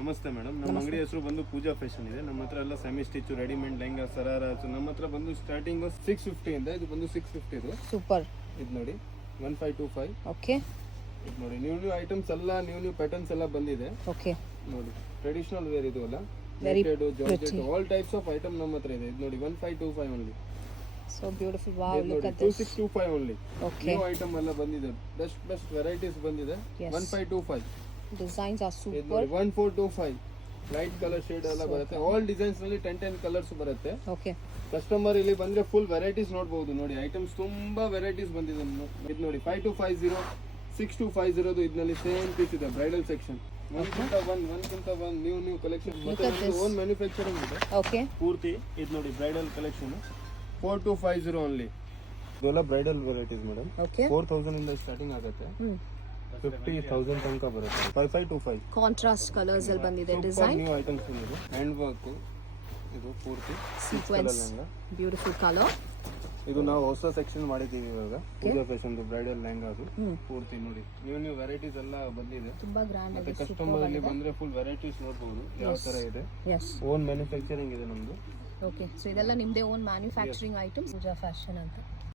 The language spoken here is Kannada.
ನಮಸ್ತೆ ಮೇಡಮ್, ನಮ್ಮ ಅಂಗಡಿ ಹೆಸರು ಬಂದು ಪೂಜಾ ಫ್ಯಾಷನ್ ಇದೆ. ನಮ್ಮ ಹತ್ರ ಎಲ್ಲ ಸೆಮಿ ಸ್ಟಿಚ್, ರೆಡಿಮೇಡ್ ಲೆಹಂಗಾ, ಸರಾರಾಸ್. ನಮ್ಮ ಹತ್ರ ಬಂದು ಸ್ಟಾರ್ಟಿಂಗ್ 650 ಇಂದ. ಇದು ಬಂದು 650 ಇದು. ಸೂಪರ್. ಇದು ನೋಡಿ 1525. ಓಕೆ. ಇದು ನೋಡಿ ನ್ಯೂ ಐಟಮ್ಸ್ ಎಲ್ಲ, ನ್ಯೂ ಪ್ಯಾಟರ್ನ್ಸ್ ಎಲ್ಲ ಬಂದಿದೆ. ಓಕೆ. ನೋಡಿ ಟ್ರೆಡಿಷನಲ್ ವೇರ್ ಇದು ಅಲ್ಲ, very georgette, all types of item ನಮ್ಮ ಹತ್ರ ಇದೆ. ಇದು ನೋಡಿ 1525 only. So beautiful. Wow, look at this. 2625 only. Okay. New item ಎಲ್ಲ ಬಂದಿದೆ. ಬೆಸ್ಟ್ ವೆರೈಟೀಸ್ ಬಂದಿದೆ. Yes. 1525. Designs are ಇದು super. ನೋಡಿ 1425. ಲೈಟ್ ಕಲರ್ ಶೇಡ್ ಎಲ್ಲ ಬರುತ್ತೆ. ಆಲ್ ಡಿಸೈನ್ಸ್ ನಲ್ಲಿ 10 ಕಲರ್ಸ್ ಬರುತ್ತೆ. Okay. ಕಸ್ಟಮರ್ ಇಲ್ಲಿ ಬಂದ್ರೆ ಫುಲ್ ವೆರೈಟೀಸ್ ನೋಡಬಹುದು. ನೋಡಿ ಐಟಮ್ಸ್ ತುಂಬಾ ವೆರೈಟೀಸ್ ಬಂದಿದೆ. ಇದು ನೋಡಿ 5250, 6250 ಇದರಲ್ಲಿ ಸೇಮ್ ಪೀಸ್ ಇದೆ. ಬ್ರೈಡಲ್ ಸೆಕ್ಷನ್ ಒಂದ್ಕಿಂತ ಒಂದ್ ನ್ಯೂ ಕಲೆಕ್ಷನ್. ಮತ್ತೆ ಓನ್ ಮ್ಯಾನುಫ್ಯಾಕ್ಚರಿಂಗ್ ಇದೆ. Okay. ಪೂರ್ತಿ ಇದು ನೋಡಿ ಬ್ರೈಡಲ್ ಕಲೆಕ್ಷನ್ 4250 ಓನ್ಲಿ. ಇದೆಲ್ಲ ಬ್ರೈಡಲ್ ವೆರೈಟೀಸ್ ಮೇಡಮ್. Okay. 4000 ಇಂದ ಸ್ಟಾರ್ಟಿಂಗ್ ಆಗುತ್ತೆ. 50,000 ತನಕ ಬರುತ್ತೆ. 5525. ಕಾಂಟ್ರಾಸ್ಟ್ ಕಲರ್ಸ್ ಅಲ್ಲಿ ಬಂದಿದೆ ಡಿಸೈನ್. ನ್ಯೂ ಐಟಮ್ಸ್ ಬಂದಿದೆ. ಹ್ಯಾಂಡ್ ವರ್ಕ್ ಇದು ಪೂರ್ತಿ ಸೀಕ್ವೆನ್ಸ್. Beautiful colour. ಇದು ನಾವು ಹೊಸ ಸೆಕ್ಷನ್ ಮಾಡಿದ್ದೀವಿ ಇವಾಗ. ಪೂಜಾ ಫ್ಯಾಷನ್ ಬ್ರೈಡಲ್ ಲೆಹಂಗಾ ಅದು ಪೂರ್ತಿ ನೋಡಿ ನ್ಯೂ ವೆರೈಟೀಸ್ ಎಲ್ಲ ಬಂದಿದೆ. ತುಂಬಾ ಗ್ರ್ಯಾಂಡ್ ಮತ್ತೆ ಆಗಿದೆ. ಕಸ್ಟಮರ್ ಇಲ್ಲಿ ಬಂದ್ರೆ ಫುಲ್ ವೆರೈಟೀಸ್ ನೋಡಬಹುದು ಯಾವ ತರ ಇದೆ. Yes. ಓನ್ ಮ್ಯಾನುಫ್ಯಾಕ್ಚರಿಂಗ್ ಇದೆ ನಮ್ದು. ಓಕೆ. ಸೊ ಇದೆಲ್ಲ ನಿಮ್ದೇ ಓನ್ ಮ್ಯಾನುಫ್ಯಾಕ್ಚರಿಂಗ್ ಐಟಮ್ಸ್. ಪೂಜಾ ಫ್ಯಾಷನ್ ಅಂತ.